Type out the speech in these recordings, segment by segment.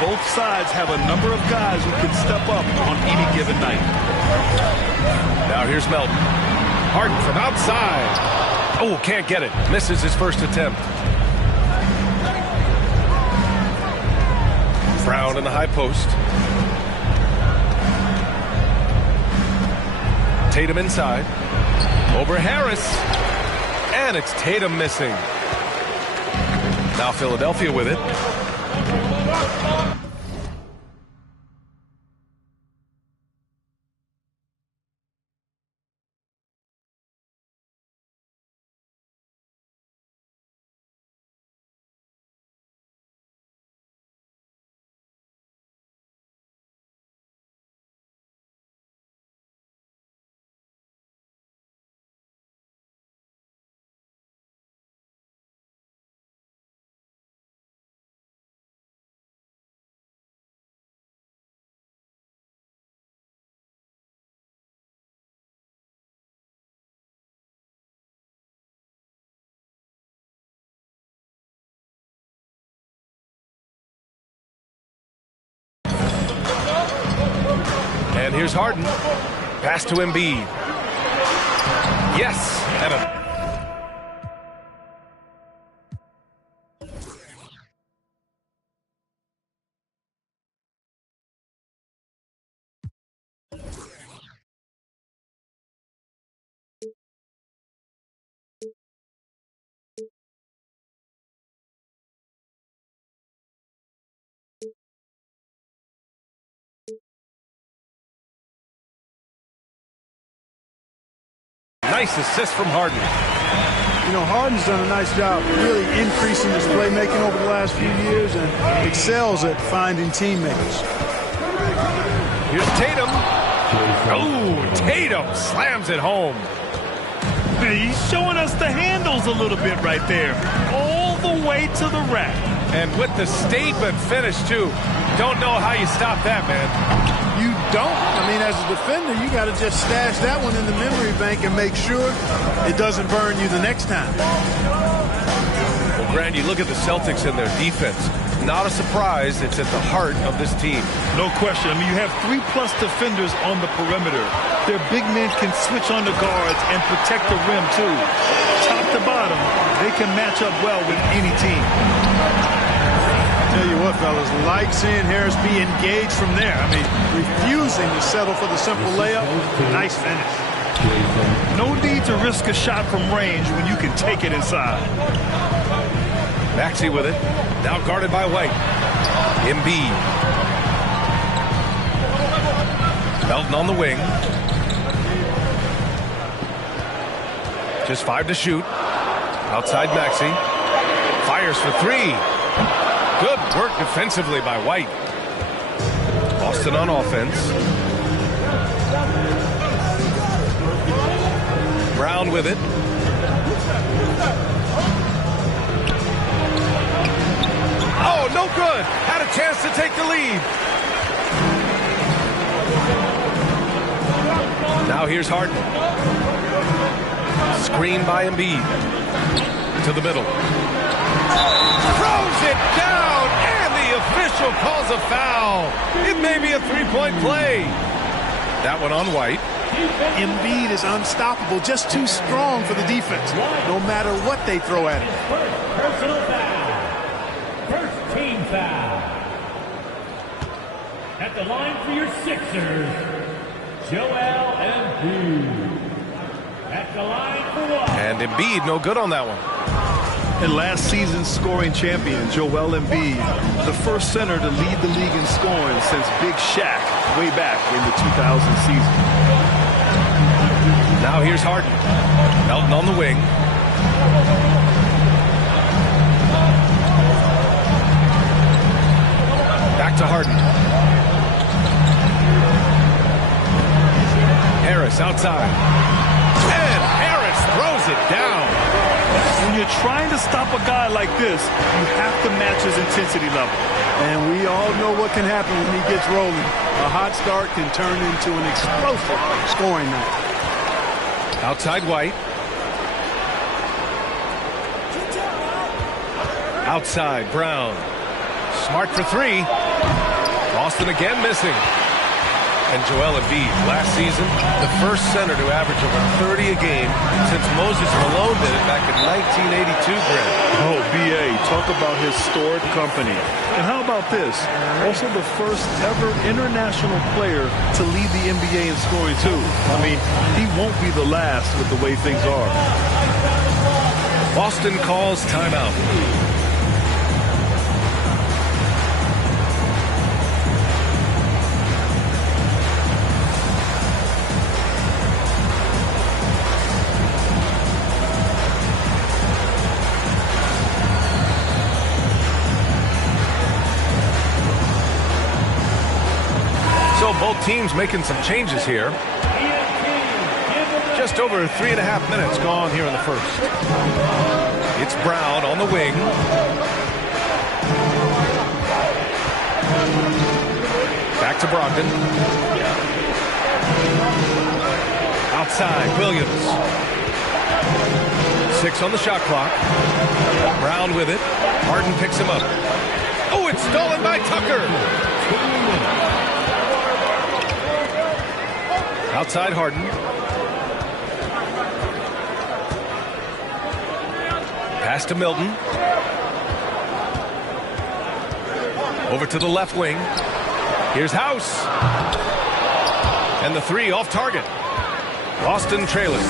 both sides have a number of guys who can step up on any given night. Now here's Melton. Harden from outside. Oh, can't get it. Misses his first attempt. Brown in the high post. Tatum inside. Over Harris. And it's Tatum missing. Now Philadelphia with it. And here's Harden. Pass to Embiid. Yes. And nice assist from Harden. You know, Harden's done a nice job really increasing his playmaking over the last few years and excels at finding teammates. Here's Tatum. Oh, Tatum slams it home. He's showing us the handles a little bit right there. All the way to the rack. And with the statement finish, too. Don't know how you stop that, man. You don't. I mean, as a defender, you got to just stash that one in the memory bank and make sure it doesn't burn you the next time. Well, Grant, you look at the Celtics and their defense. Not a surprise. It's at the heart of this team. No question. I mean, you have 3+ defenders on the perimeter. Their big men can switch on the guards and protect the rim, too. Top to bottom, they can match up well with any team. Tell you what, fellas, like seeing Harris be engaged from there. I mean, refusing to settle for the simple layup. Nice finish. No need to risk a shot from range when you can take it inside. Maxey with it. Now guarded by White. Embiid. Melton on the wing. Just 5 to shoot. Outside Maxey. Fires for 3. Good work defensively by White. Boston on offense. Brown with it. Oh, no good. Had a chance to take the lead. Now here's Harden. Screen by Embiid. To the middle. Throws it down, and the official calls a foul. It may be a 3-point play. That one on White. Embiid is unstoppable, just too strong for the defense, no matter what they throw at him. Personal foul. First team foul. At the line for your Sixers, Joel Embiid. At the line for what? And Embiid no good on that one. And last season's scoring champion, Joel Embiid, the first center to lead the league in scoring since Big Shaq way back in the 2000 season. Now here's Harden. Melton on the wing. Back to Harden. Harris outside. And Harris throws it down. When you're trying to stop a guy like this, you have to match his intensity level. And we all know what can happen when he gets rolling. A hot start can turn into an explosive scoring night. Outside White. Outside Brown. Smart for three. Boston again missing. And Joel Embiid, last season, the first center to average over 30 a game since Moses Malone did it back in 1982, Grant. Oh, B.A., talk about historic company. And how about this? Also the first ever international player to lead the NBA in scoring, too. I mean, he won't be the last with the way things are. Boston calls timeout. So both teams making some changes here. Just over 3.5 minutes gone here in the first. It's Brown on the wing. Back to Brogdon. Outside, Williams. 6 on the shot clock. Brown with it. Harden picks him up. Oh, it's stolen by Tucker. Outside Harden. Pass to Milton. Over to the left wing. Here's House. And the three off target. Boston trailing.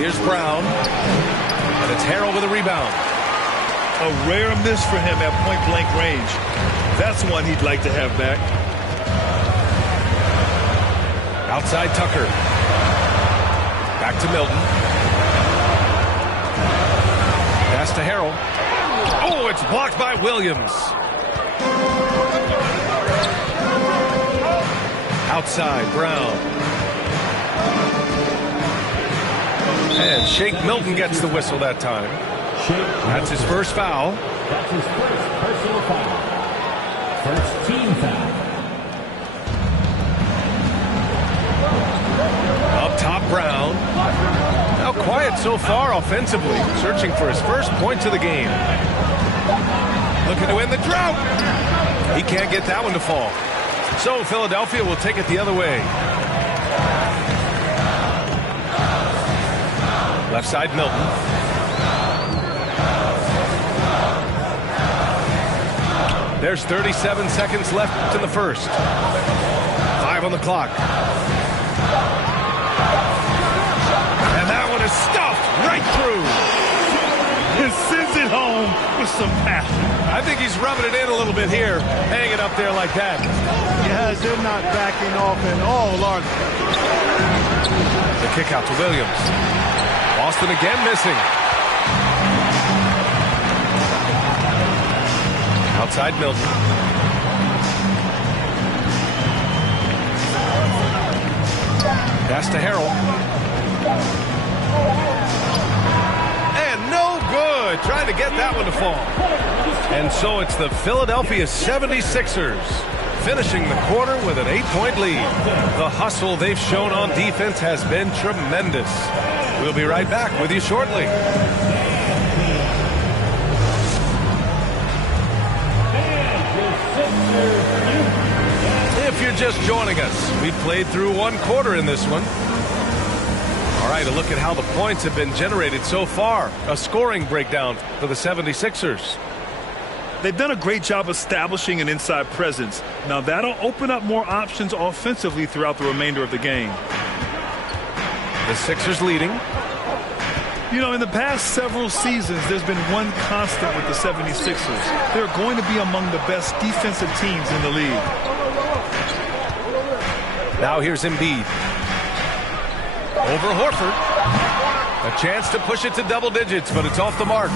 Here's Brown. And it's Harrell with a rebound. A rare miss for him at point-blank range. That's one he'd like to have back. Outside Tucker. Back to Milton. Pass to Harrell. Oh, it's blocked by Williams. Outside Brown. And Shake Milton gets the whistle that time. That's his first foul. That's his first personal foul. First team foul. Up top, Brown. Now quiet so far offensively, searching for his first points of the game. Looking to win the drought. He can't get that one to fall. So Philadelphia will take it the other way. Left side, Milton. There's 37 seconds left in the first. 5 on the clock. And that one is stuffed right through. And sends it home with some passion. I think he's rubbing it in a little bit here, hanging up there like that. Yeah, they're not backing off at all, are they? The kick out to Williams. Boston again missing. Outside Milton. Pass to Harrell. And no good. Trying to get that one to fall. And so it's the Philadelphia 76ers finishing the quarter with an 8-point lead. The hustle they've shown on defense has been tremendous. We'll be right back with you shortly. If you're just joining us, we played through one quarter in this one. All right, a look at how the points have been generated so far. A scoring breakdown for the 76ers. They've done a great job establishing an inside presence. Now that'll open up more options offensively throughout the remainder of the game. The Sixers leading. You know, in the past several seasons, there's been one constant with the 76ers. They're going to be among the best defensive teams in the league. Now here's Embiid. Over Horford. A chance to push it to double digits, but it's off the mark.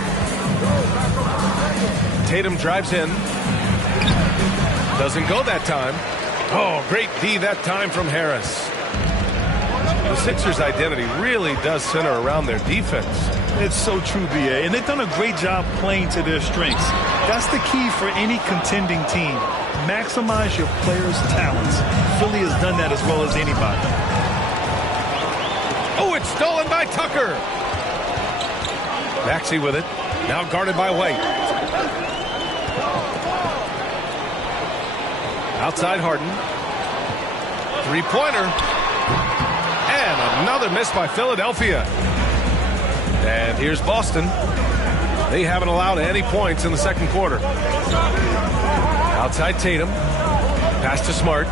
Tatum drives in. Doesn't go that time. Oh, great D that time from Harris. The Sixers' identity really does center around their defense. It's so true, B.A., and they've done a great job playing to their strengths. That's the key for any contending team. Maximize your players' talents. Philly has done that as well as anybody. Oh, it's stolen by Tucker. Maxey with it. Now guarded by White. Outside Harden. Three-pointer. And another miss by Philadelphia. And here's Boston. They haven't allowed any points in the second quarter. Outside Tatum. Pass to Smart.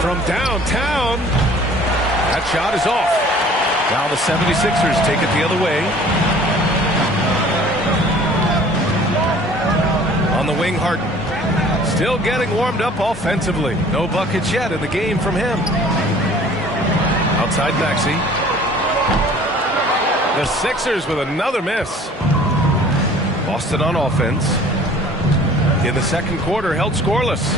From downtown. That shot is off. Now the 76ers take it the other way. On the wing, Harden. Still getting warmed up offensively. No buckets yet in the game from him. Outside Maxey. The Sixers with another miss. Boston on offense. In the second quarter, held scoreless.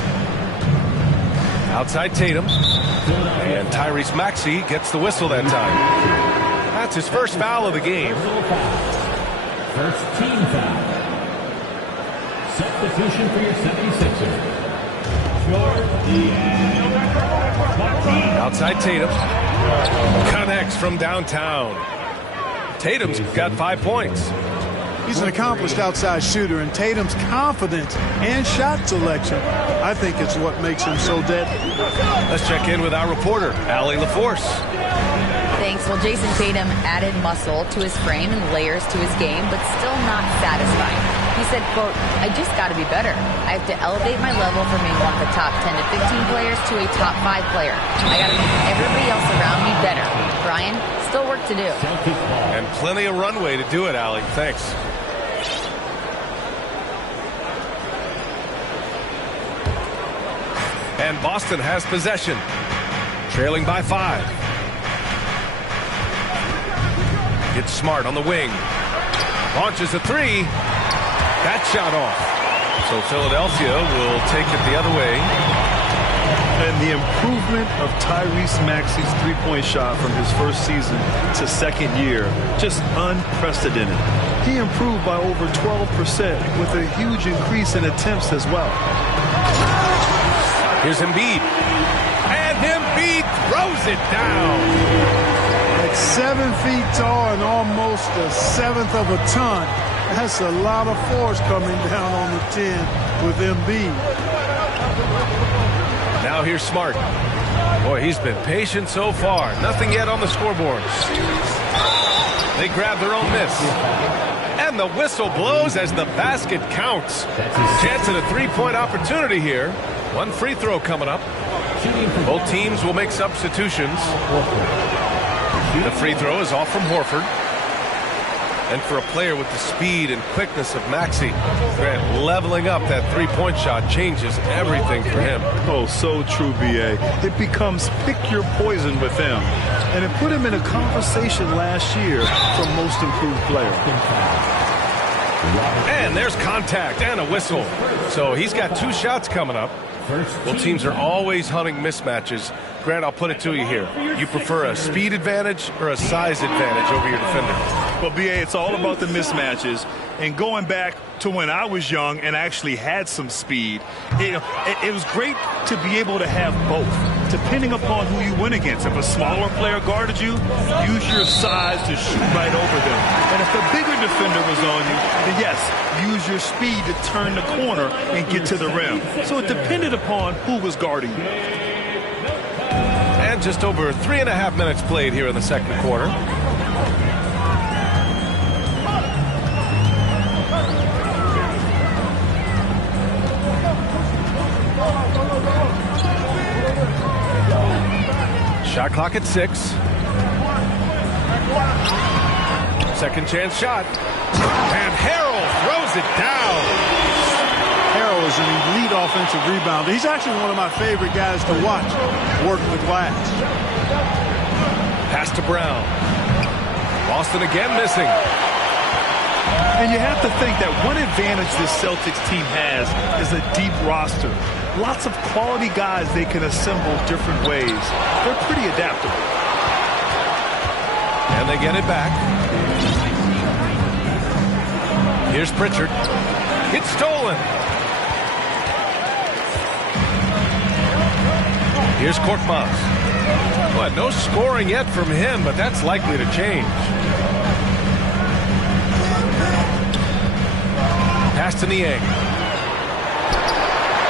Outside Tatum. And Tyrese Maxey gets the whistle that time. That's his first foul of the game. First team foul. Substitution for your 76ers. Outside Tatum. Connects from downtown. Tatum's got 5 points. He's an accomplished outside shooter, and Tatum's confidence and shot selection, I think, is what makes him so deadly. Let's check in with our reporter, Allie LaForce. Thanks. Well, Jason Tatum added muscle to his frame and layers to his game, but still not satisfied. He said, quote, "I just got to be better. I have to elevate my level from being one of the top 10 to 15 players to a top 5 player. I got to make everybody else around me better." Brian, still work to do. And plenty of runway to do it, Allie. Thanks. And Boston has possession, trailing by 5. It's Smart on the wing. Launches a 3. That shot off. So Philadelphia will take it the other way. And the improvement of Tyrese Maxey's three-point shot from his first season to second year, just unprecedented. He improved by over 12% with a huge increase in attempts as well. Here's Embiid. And Embiid throws it down. At 7 feet tall and almost a seventh of a ton, that's a lot of force coming down on the 10 with Embiid. Now here's Smart. Boy, he's been patient so far. Nothing yet on the scoreboard. They grab their own miss. And the whistle blows as the basket counts. Chance at a three-point opportunity here. One free throw coming up. Both teams will make substitutions. The free throw is off from Horford. And for a player with the speed and quickness of Maxey, Grant, leveling up that three-point shot changes everything for him. Oh, so true, B.A. It becomes pick your poison with him. And it put him in a conversation last year for most improved player. And there's contact and a whistle. So he's got 2 shots coming up. Well, teams are always hunting mismatches. Grant, I'll put it to you here. You prefer a speed advantage or a size advantage over your defender? Well, B.A., it's all about the mismatches. And going back to when I was young and actually had some speed, it was great to be able to have both, depending upon who you went against. If a smaller player guarded you, use your size to shoot right over them. And if a bigger defender was on you, then yes, use your speed to turn the corner and get to the rim. So it depended upon who was guarding you. And just over 3.5 minutes played here in the second quarter. Shot clock at 6. Second chance shot. And Harrell throws it down. Harrell is an elite offensive rebounder. He's actually one of my favorite guys to watch work the glass. Pass to Brown. Boston again missing. And you have to think that one advantage this Celtics team has is a deep roster. Lots of quality guys they can assemble different ways. They're pretty adaptable. And they get it back. Here's Pritchard. It's stolen. Here's Korkmaz. Well, no scoring yet from him, but that's likely to change. to Niang.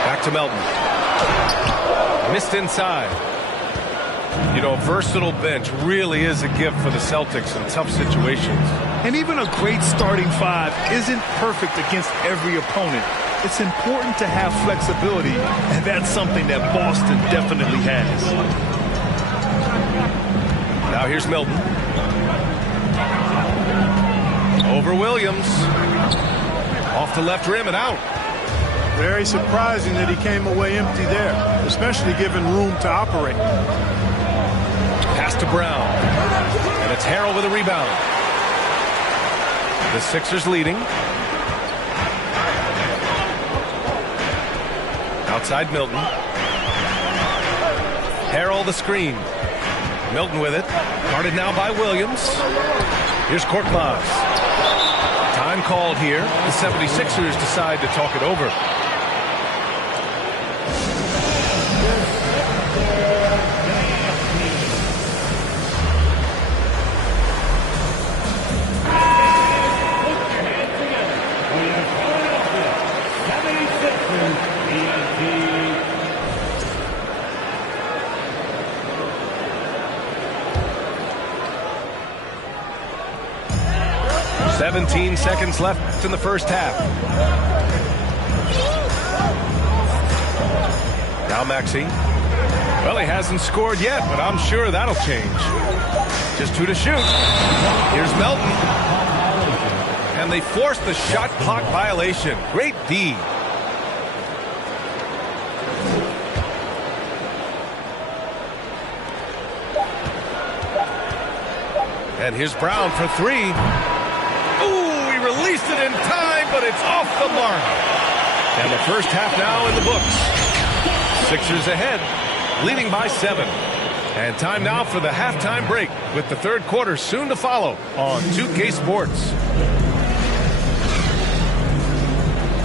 Back to Melton. Missed inside. You know, a versatile bench really is a gift for the Celtics in tough situations. And even a great starting five isn't perfect against every opponent. It's important to have flexibility, and that's something that Boston definitely has. Now here's Milton. Over Williams. Off the left rim and out. Very surprising that he came away empty there, especially given room to operate. Pass to Brown. And it's Harrell with a rebound. The Sixers leading. Outside Milton. Harrell the screen. Milton with it. Guarded now by Williams. Here's Korkmaz. Time called here. The 76ers decide to talk it over. Seconds left in the first half. Now Maxey. Well, he hasn't scored yet, but I'm sure that'll change. Just 2 to shoot. Here's Melton. And they forced the shot clock violation. Great D. And here's Brown for 3. Released it in time, but it's off the mark. And the first half now in the books. Sixers ahead, leading by 7. And time now for the halftime break, with the third quarter soon to follow on 2K Sports.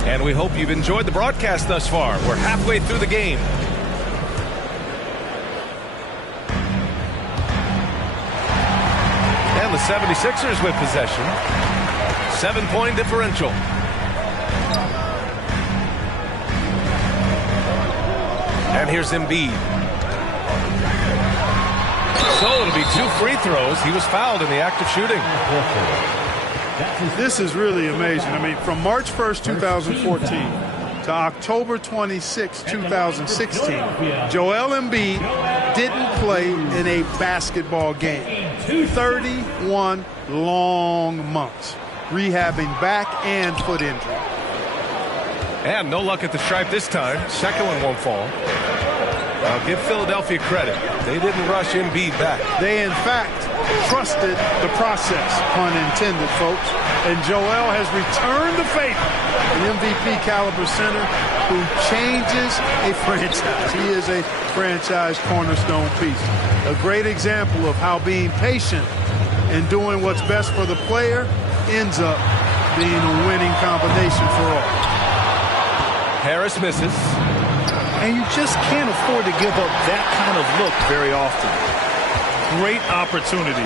And we hope you've enjoyed the broadcast thus far. We're halfway through the game. And the 76ers with possession. 7-point differential. And here's Embiid. So it'll be 2 free throws. He was fouled in the act of shooting. This is really amazing. I mean, from March 1st, 2014 to October 26, 2016, Joel Embiid didn't play in a basketball game. 31 long months. Rehabbing back and foot injury. And no luck at the stripe this time. Second one won't fall. I'll give Philadelphia credit. They didn't rush Embiid back. They, in fact, trusted the process, pun intended, folks. And Joel has returned the favor. An MVP caliber center who changes a franchise. He is a franchise cornerstone piece. A great example of how being patient and doing what's best for the player ends up being a winning combination for all. Harris misses. And you just can't afford to give up that kind of look very often. Great opportunity.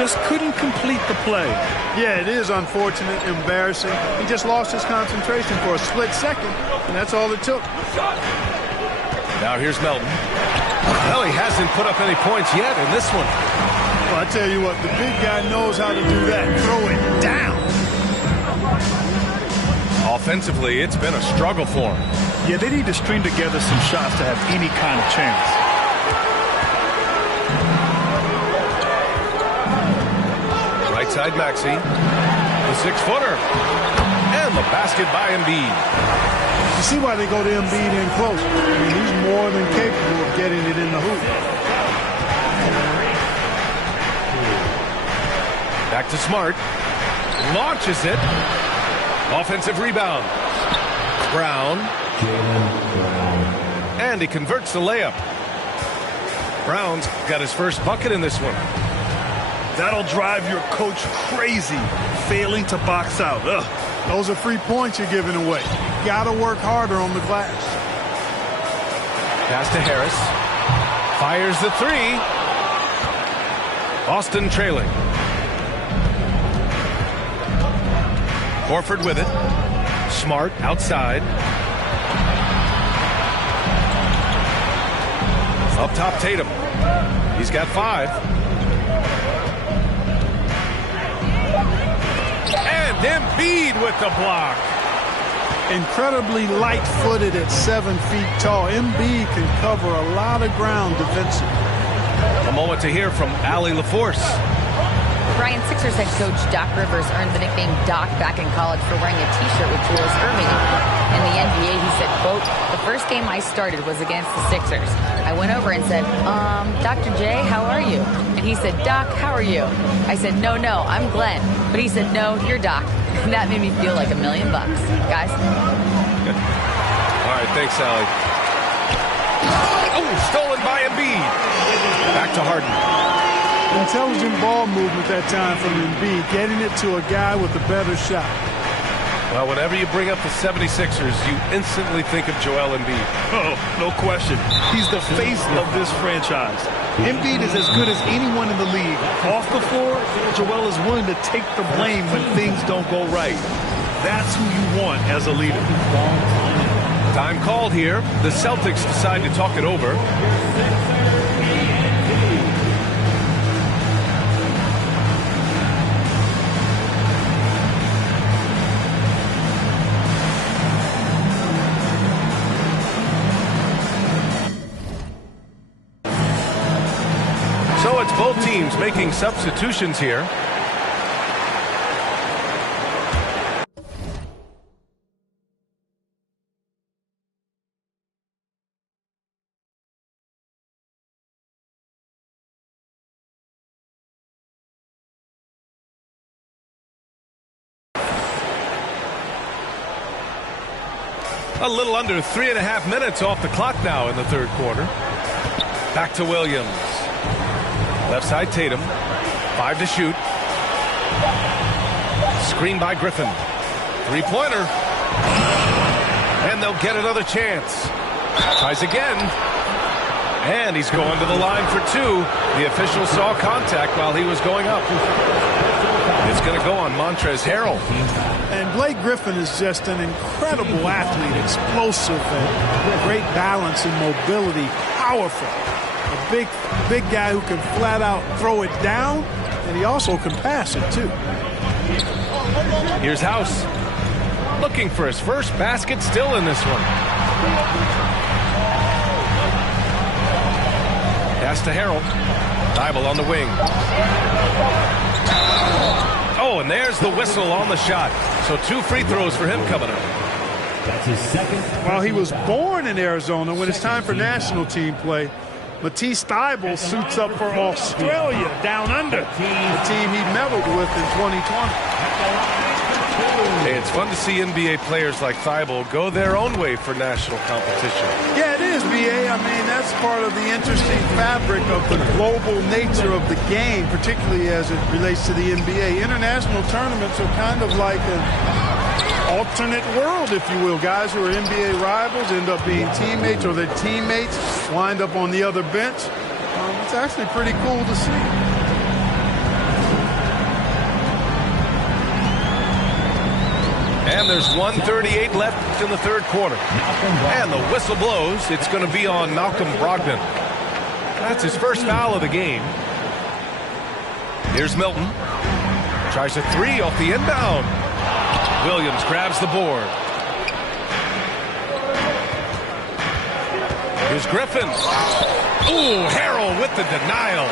Just couldn't complete the play. Yeah, it is unfortunate, embarrassing. He just lost his concentration for a split second, and that's all it took. Now here's Melton. Well, he hasn't put up any points yet in this one. Well, I tell you what, the big guy knows how to do that. Throw it down. Offensively, it's been a struggle for him. Yeah, they need to string together some shots to have any kind of chance. Right side Maxey. The 6-footer. And the basket by Embiid. You see why they go to Embiid in close. I mean, he's more than capable of getting it in the hoop. Back to Smart. Launches it. Offensive rebound. Brown. And he converts the layup. Brown's got his first bucket in this one. That'll drive your coach crazy, failing to box out. Ugh. Those are free points you're giving away. You got to work harder on the glass. Pass to Harris. Fires the 3. Boston trailing. Horford with it. Smart outside. Up top, Tatum. He's got 5. And Embiid with the block. Incredibly light-footed at 7 feet tall. Embiid can cover a lot of ground defensively. A moment to hear from Allie LaForce. Brian, Sixers head coach Doc Rivers earned the nickname Doc back in college for wearing a T-shirt with Julius Erving. In the NBA, he said, quote, "The first game I started was against the Sixers. I went over and said, Dr. J, how are you?" And he said, "Doc, how are you?" I said, no, I'm Glenn." But he said, "No, you're Doc." And that made me feel like $1 million. Guys? All right, thanks, Allie. Oh, stolen by Embiid. Back to Harden. Intelligent ball movement that time from Embiid, getting it to a guy with a better shot. Well, whenever you bring up the 76ers, you instantly think of Joel Embiid. Oh, no question. He's the face of this franchise. Embiid is as good as anyone in the league. Off the floor, Joel is willing to take the blame when things don't go right. That's who you want as a leader. Time called here. The Celtics decide to talk it over. So it's both teams making substitutions here. A little under 3.5 minutes off the clock now in the third quarter. Back to Williams. Left side, Tatum. 5 to shoot. Screen by Griffin. Three-pointer. And they'll get another chance. Tries again. And he's going to the line for 2. The official saw contact while he was going up. It's going to go on Montrezl Harrell. And Blake Griffin is just an incredible athlete, explosive, and great balance and mobility, powerful. A big guy who can flat out throw it down, and he also can pass it too. Here's House. Looking for his first basket, still in this one. Pass to Harrell. Thibault on the wing. Oh, and there's the whistle on the shot. So 2 free throws for him coming up. That's his second. While he was born in Arizona, when it's time for national team play, Matisse Thybulle suits up for Australia down under, the team he medaled with in 2020. Hey, it's fun to see NBA players like Thibault go their own way for national competition. Yeah, it is, B.A. I mean, that's part of the interesting fabric of the global nature of the game, particularly as it relates to the NBA. International tournaments are kind of like an alternate world, if you will. Guys who are NBA rivals end up being teammates, or their teammates wind up on the other bench. It's actually pretty cool to see. And there's 1:38 left in the third quarter. And the whistle blows. It's going to be on Malcolm Brogdon. That's his first foul of the game. Here's Milton. Tries a 3 off the inbound. Williams grabs the board. Here's Griffin. Ooh, Harrell with the denial.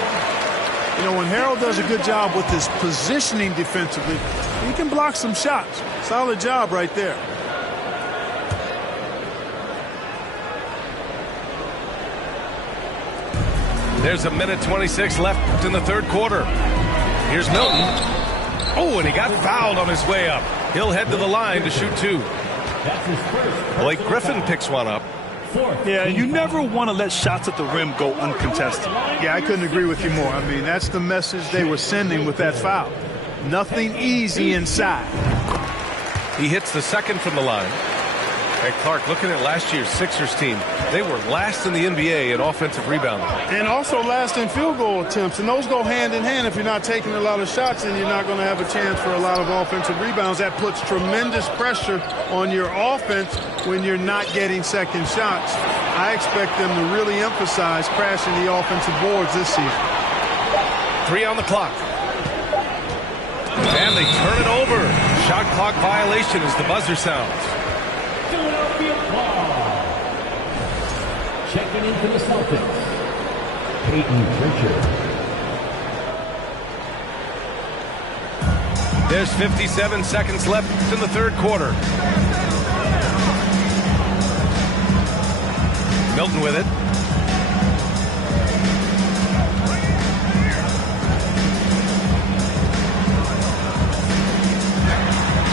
You know, when Harrell does a good job with his positioning defensively, he can block some shots. Solid job right there. There's 1:26 left in the third quarter. Here's Milton. Oh, and he got fouled on his way up. He'll head to the line to shoot 2. That's his first. Blake Griffin picks one up. Yeah, you never want to let shots at the rim go uncontested. Yeah, I couldn't agree with you more. I mean, that's the message they were sending with that foul. Nothing easy inside. He hits the second from the line. Hey, Clark, looking at last year's Sixers team, they were last in the NBA in offensive rebounding. And also last in field goal attempts. And those go hand in hand. If you're not taking a lot of shots, then you're not going to have a chance for a lot of offensive rebounds. That puts tremendous pressure on your offense when you're not getting second shots. I expect them to really emphasize crashing the offensive boards this season. 3 on the clock. And they turn it over. Shot clock violation as the buzzer sounds. Philadelphia ball. Checking in for the Celtics, Peyton Pritchard. There's 57 seconds left in the third quarter. Milton with it.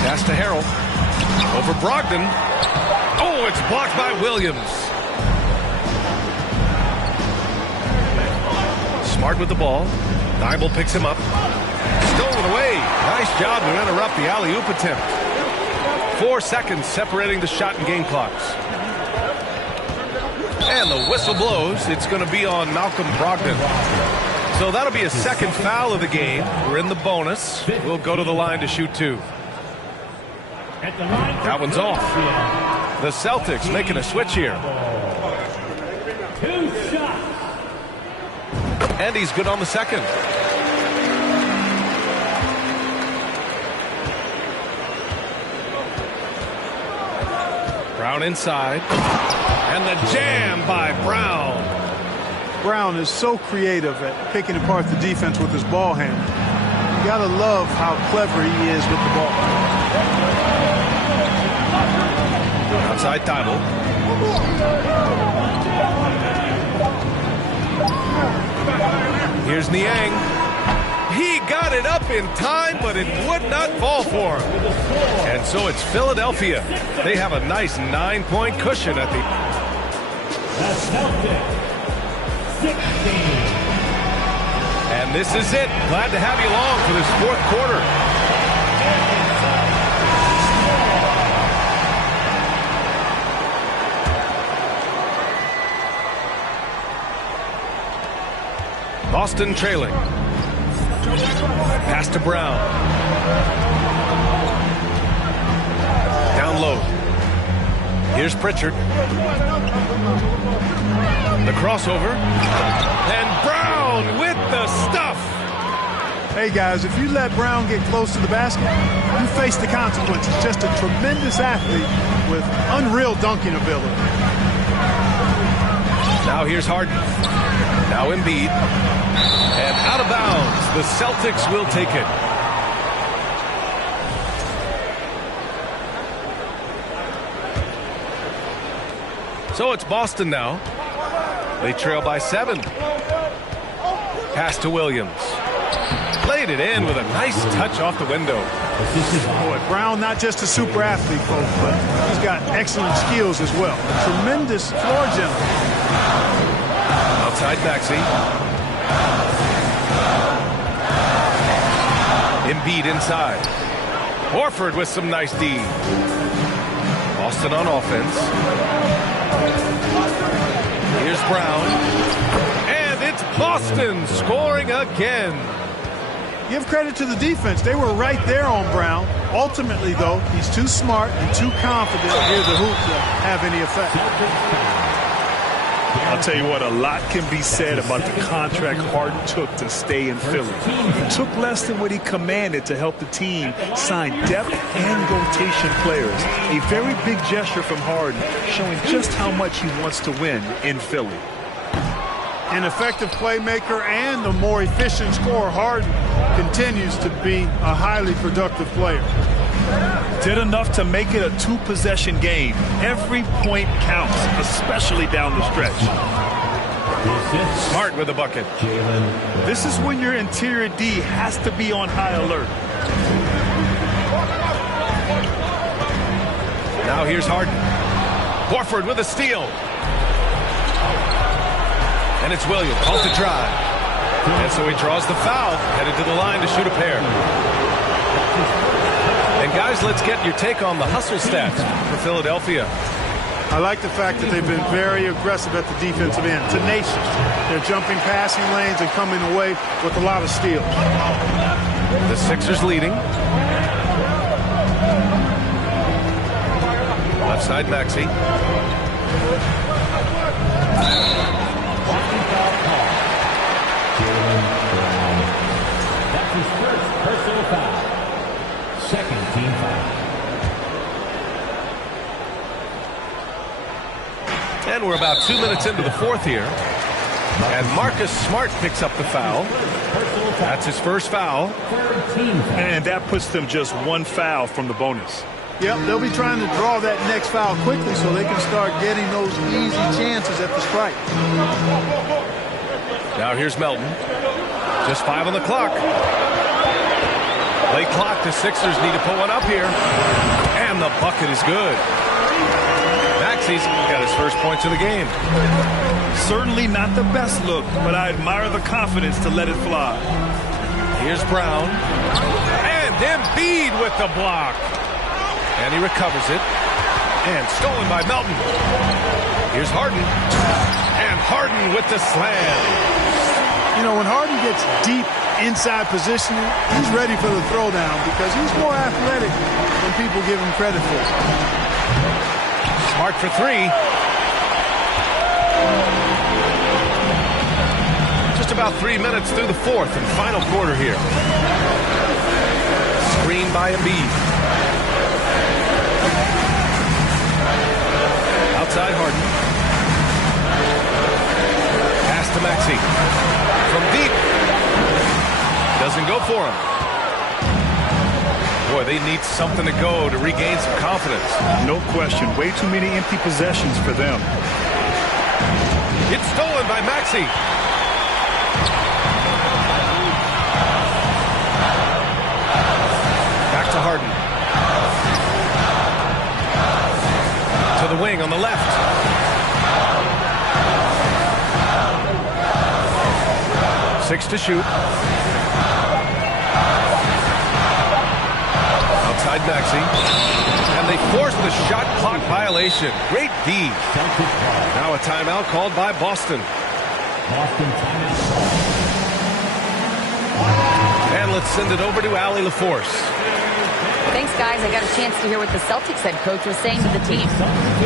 Pass to Harrell. Over Brogdon. Oh, it's blocked by Williams. Smart with the ball. Dybel picks him up. Stolen away. Nice job to interrupt the alley-oop attempt. 4 seconds separating the shot and game clocks. And the whistle blows. It's going to be on Malcolm Brogdon. So that'll be a second foul of the game. We're in the bonus. We'll go to the line to shoot 2. That one's off. The Celtics making a switch here. 2 shots. And he's good on the second. Brown inside. And the jam by Brown. Brown is so creative at picking apart the defense with his ball handle. You got to love how clever he is with the ball. Outside Dybel. Here's Niang. He got it up in time, but it would not fall for him. And so it's Philadelphia. They have a nice 9-point cushion at the... The Celtics, 16. And this is it. Glad to have you along for this fourth quarter. Boston trailing. Pass to Brown. Down low. Here's Pritchard. The crossover. And Brown with the stuff. Hey, guys, if you let Brown get close to the basket, you face the consequences. Just a tremendous athlete with unreal dunking ability. Now here's Harden. Now Embiid. And out of bounds. The Celtics will take it. So it's Boston now. They trail by 7. Pass to Williams. Played it in with a nice touch off the window. Boy, Brown not just a super athlete, folks, but he's got excellent skills as well. A tremendous floor general. Outside Maxey. Embiid inside. Horford with some nice D. Boston on offense. Here's Brown. And it's Boston scoring again. Give credit to the defense. They were right there on Brown. Ultimately, though, he's too smart and too confident near the hoop to have any effect. I'll tell you what, a lot can be said about the contract Harden took to stay in Philly. He took less than what he commanded to help the team sign depth and rotation players. A very big gesture from Harden, showing just how much he wants to win in Philly. An effective playmaker and a more efficient scorer, Harden continues to be a highly productive player. Did enough to make it a 2-possession game. Every point counts, especially down the stretch. Smart with the bucket. This is when your interior D has to be on high alert. Now here's Harden. Horford with a steal. And it's Williams off the drive. And so he draws the foul, headed to the line to shoot a pair. And And guys, let's get your take on the hustle stats for Philadelphia. I like the fact that they've been very aggressive at the defensive end, tenacious. They're jumping passing lanes and coming away with a lot of steals. The Sixers leading. Left side, Maxey. That's his first personal foul. Second team foul. And we're about 2 minutes into the fourth here. And Marcus Smart picks up the foul. That's his first foul. And that puts them just one foul from the bonus. Yep, they'll be trying to draw that next foul quickly so they can start getting those easy chances at the strike. Now here's Melton. Just 5 on the clock. Late clock, the Sixers need to put one up here. And the bucket is good. Maxey's got his first points of the game. Certainly not the best look, but I admire the confidence to let it fly. Here's Brown. And Embiid with the block. And he recovers it. And stolen by Melton. Here's Harden. And Harden with the slam. You know, when Harden gets deep inside positioning, he's ready for the throwdown because he's more athletic than people give him credit for. Smart for three. Just about 3 minutes through the fourth and final quarter here. Screen by Embiid. Outside Harden. Pass to Maxey. From deep. Doesn't go for him. Boy, they need something to go to regain some confidence. No question. Way too many empty possessions for them. It's stolen by Maxey. Back to Harden. To the wing on the left. Six to shoot. Outside Maxey. And they force the shot clock violation. Great D. Now a timeout called by Boston. And let's send it over to Allie LaForce. Thanks, guys. I got a chance to hear what the Celtics head coach was saying to the team.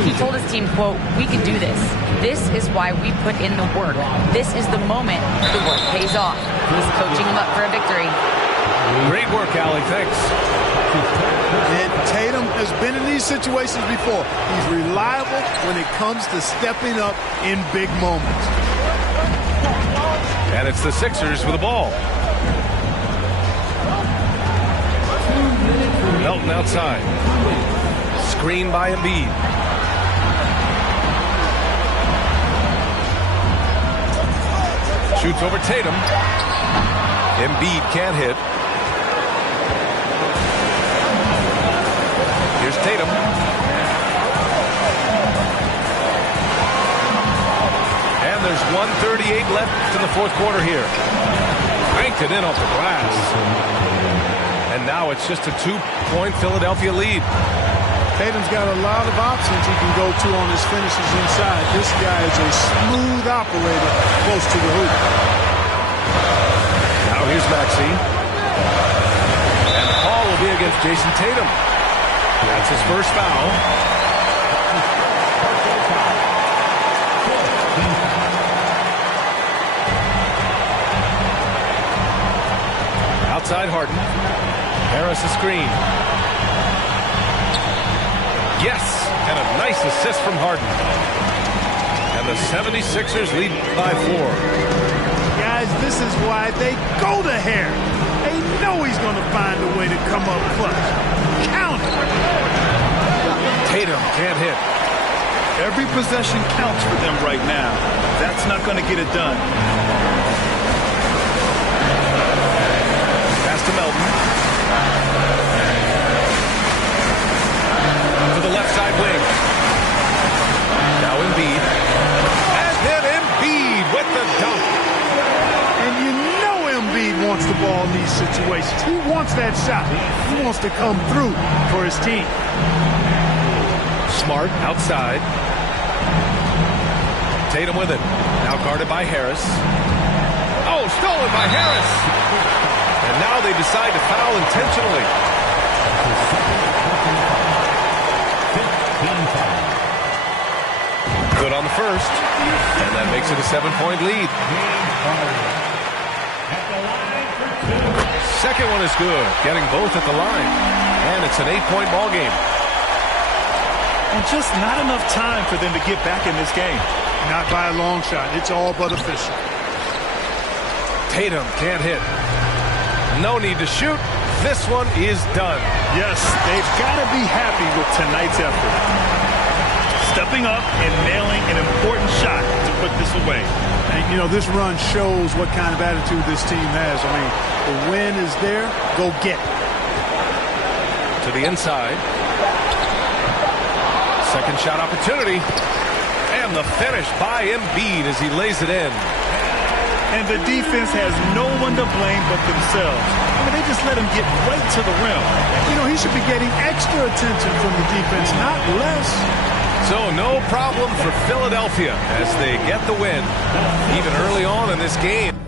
He told his team, quote, "We can do this. This is why we put in the work. This is the moment the work pays off." He's coaching them up for a victory. Great work, Allie. Thanks. And Tatum has been in these situations before. He's reliable when it comes to stepping up in big moments. And it's the Sixers with the ball. Melton outside. Screen by Embiid. Shoots over Tatum. Embiid can't hit. Here's Tatum. And there's 1:38 left in the fourth quarter here. Banked it in off the glass. And now it's just a 2-point Philadelphia lead. Tatum's got a lot of options he can go to on his finishes inside. This guy is a smooth operator close to the hoop. Now here's Maxey. And the call will be against Jason Tatum. That's his first foul. Outside Harden. Harris a screen. Yes, and a nice assist from Harden. And the 76ers lead by 4. Guys, this is why they go to Harris. They know he's going to find a way to come up clutch. Count it. Tatum can't hit. Every possession counts for them right now. That's not going to get it done. Pass to Melton. To the left side wing. Now Embiid. And then Embiid with the dunk. And you know Embiid wants the ball in these situations. situations. He wants that shot. He wants to come through for his team. Smart outside. Tatum with it. Now guarded by Harris. Oh, stolen by Harris. And now they decide to foul intentionally. Good on the first. And that makes it a 7-point lead. Second one is good. Getting both at the line. And it's an 8-point ball game. And just not enough time for them to get back in this game. Not by a long shot. It's all but official. Tatum can't hit. No need to shoot. This one is done. Yes, they've got to be happy with tonight's effort. Stepping up and nailing an important shot to put this away. And, you know, this run shows what kind of attitude this team has. I mean, the win is there. Go get it. To the inside. Second shot opportunity. And the finish by Embiid as he lays it in. And the defense has no one to blame but themselves. I mean, they just let him get right to the rim. You know, he should be getting extra attention from the defense, not less. So no problem for Philadelphia as they get the win, even early on in this game.